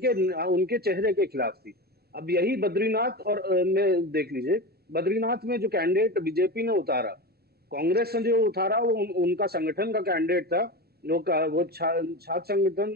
उनके उनके चेहरे के खिलाफ थी। अब यही बद्रीनाथ और में देख लीजिए, बद्रीनाथ में जो कैंडिडेट बीजेपी ने उतारा, कांग्रेस ने जो उतारा वो उनका संगठन का कैंडिडेट था। वो छात्र संगठन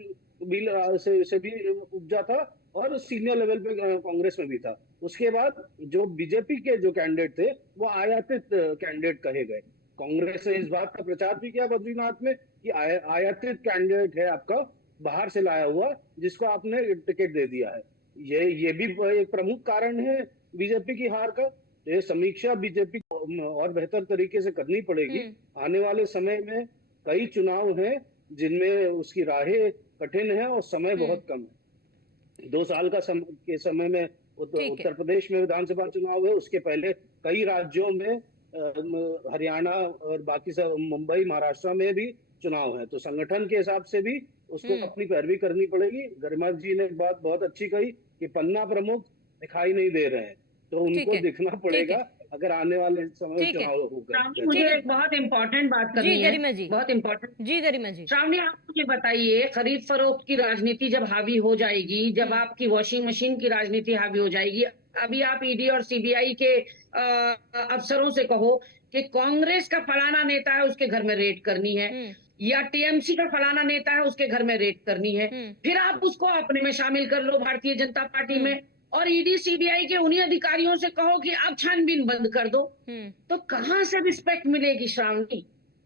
से भी उपजा था और सीनियर लेवल पे कांग्रेस में भी था। उसके बाद जो बीजेपी के जो कैंडिडेट थे वो आयातित कैंडिडेट कहे गए। कांग्रेस ने इस बात का प्रचार भी किया बद्रीनाथ में कि आयातित कैंडिडेट है आपका, बाहर से लाया हुआ, जिसको आपने टिकट दे दिया है। ये भी एक प्रमुख कारण है बीजेपी की हार का। ये समीक्षा बीजेपी को और बेहतर तरीके से करनी पड़ेगी। आने वाले समय में कई चुनाव हैं जिनमें उसकी राहें कठिन है और समय बहुत कम है। 2 साल के समय में उत्तर प्रदेश में विधानसभा चुनाव है, उसके पहले कई राज्यों में हरियाणा और बाकी सब मुंबई महाराष्ट्र में भी चुनाव है। तो संगठन के हिसाब से भी उसको अपनी पैरवी करनी पड़ेगी। गरिमा जी ने एक बात बहुत अच्छी कही कि पन्ना प्रमुख दिखाई नहीं दे रहे हैं, तो उनको दिखना पड़ेगा अगर आने वाले समय में चुनाव होगा। मुझे एक बहुत इम्पोर्टेंट बात करनी है, गरिमा जी, बहुत इम्पोर्टेंट। जी गरिमा जी, श्रावणी आप मुझे बताइए, खरीद फरोख्त की राजनीति जब हावी हो जाएगी, जब आपकी वॉशिंग मशीन की राजनीति हावी हो जाएगी, अभी आप ईडी और सीबीआई के अफसरों से कहो कि कांग्रेस का फलाना नेता है उसके घर में रेड करनी है, या टीएमसी का फलाना नेता है उसके घर में रेड करनी है, फिर आप उसको अपने में शामिल कर लो भारतीय जनता पार्टी में, और ईडी सीबीआई के उन्हीं अधिकारियों से कहो कि अब छानबीन बंद कर दो, तो कहां से रिस्पेक्ट मिलेगी श्रावणी?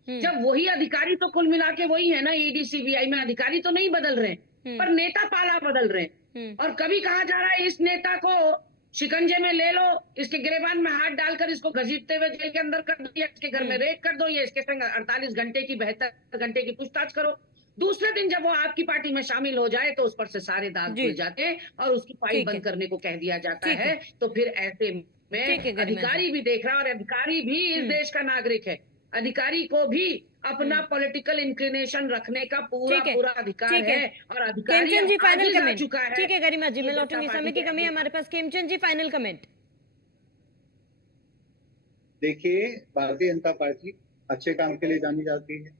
जब वही अधिकारी तो कुल मिला के वही है ना, ईडी सीबीआई में अधिकारी तो नहीं बदल रहे, पर नेता पाला बदल रहे। और कभी कहा जा रहा है इस नेता को शिकंजे में ले लो, इसके गिरेबान में हाथ डालकर इसको घसीटते हुए जेल के अंदर कर दो, या इसके घर में रेड कर दो, या इसके संग 48 घंटे की 72 घंटे की पूछताछ करो। दूसरे दिन जब वो आपकी पार्टी में शामिल हो जाए तो उस पर से सारे दाग धुल जाते हैं और उसकी फाइल बंद करने को कह दिया जाता है। तो फिर ऐसे में अधिकारी भी देख रहा है, और अधिकारी भी इस देश का नागरिक है, अधिकारी को भी अपना पॉलिटिकल इंक्लिनेशन रखने का पूरा अधिकार है, और अधिकारी जी फाइनल कमेंट चुका है। ठीक है गरिमा जी, मैं लौटूंगी, समय की कमी है हमारे पास। खेमचंद जी फाइनल कमेंट। देखिए, भारतीय जनता पार्टी अच्छे काम के लिए जानी जाती है,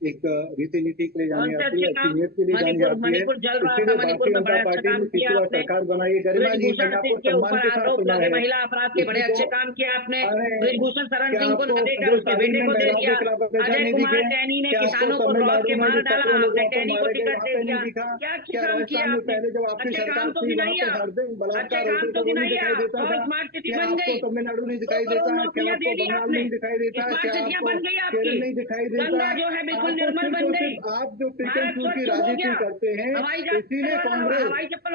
एक रीति नीति के लिए जानी जाती है, अच्छी नीयत के लिए जानी जाती है। इसलिए भारतीय जनता पार्टी ने तीसरी बार सरकार बनाई है। गरिमा जी, मैंने आपको सम्मान के साथ सुना है, महिला अपराध के बड़े अच्छे काम किए आपने। ब्रिजभूषण शरण सिंह को न देकर उसके बेटे को दे दिया। अजय कुमार टैनी ने किसानों को रौब के मार डाला, आपने टैनी को टिकट दे दिया। क्या काम किया आपने? अच्छे काम तो गिनाइए, अच्छे काम तो गिनाइए। और स्मार्ट सिटी बन गई, तमिलनाडु नहीं दिखाई देता, नौकरियां दे दी आपने, दिखाई देता, स्मार्ट सिटियां बन गई आपकी, नहीं दिखाई देता, गंगा जो है बिल्कुल निर्मल बन गई, आप जो पिक एंड चूज की राजनीति करते हैं, इसीलिए कांग्रेस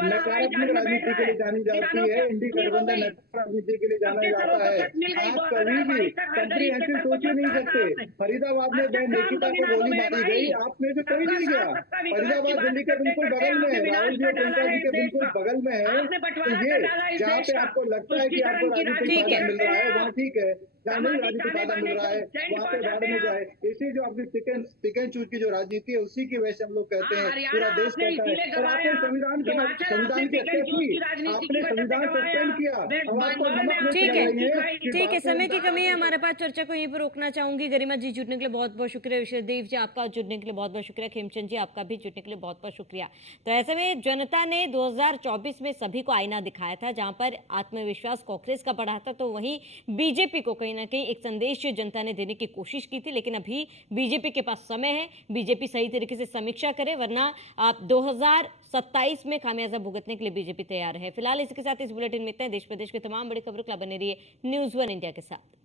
नकारात्मक राजनीति के लिए जानी जाती है, इंडी गठबंधन राजनीति के लिए जाना जाता है। आप कभी भी कॉम्प्रिहेंसिव सोच ही नहीं सकते। फरीदाबाद में बहन निकिता को गोली मारी गई, आप में से कोई नहीं गया। फरीदाबाद दिल्ली के बिल्कुल बगल में है, राहुल जी और प्रियंका जी के बिल्कुल बगल में है। तो ये जहाँ पे आपको लगता है कि आपको राजनीतिक फायदा मिल रहा है, वहाँ ठीक है, जहाँ नहीं राजनीतिक फायदा मिल रहा है वहाँ पे बाढ़ में जाए। इसी जो आपकी पिक एंड चूज की जो राजनीति है, उसी की वजह से हम लोग कहते हैं पूरा देश कहता है। और आपने संविधान की एक्सेप्ट की, आपने संविधान सस्पेंड किया, अब आपको नमक ठीक है, समय की कमी है हमारे पास, चर्चा को यहीं पर रोकना चाहूंगी। गरिमा जी जुड़ने के लिए बहुत बहुत शुक्रिया, विश्वदेव जी आपका जुड़ने के लिए बहुत बहुत शुक्रिया, खेमचंद जी आपका भी जुड़ने के लिए बहुत बहुत शुक्रिया। तो ऐसे में जनता ने 2024 में सभी को आईना दिखाया था, जहां पर आत्मविश्वास कांग्रेस का बढ़ा था, तो वहीं बीजेपी को कहीं ना कहीं एक संदेश जनता ने देने की कोशिश की थी। लेकिन अभी बीजेपी के पास समय है, बीजेपी सही तरीके से समीक्षा करे, वरना आप 2027 में खामियाजा भुगतने के लिए बीजेपी तैयार है। फिलहाल इसी के साथ इस बुलेटिन में इतना। देश प्रदेश के तमाम बड़ी खबरों के लिए बने रहिए न्यूज़ 1 इंडिया के साथ।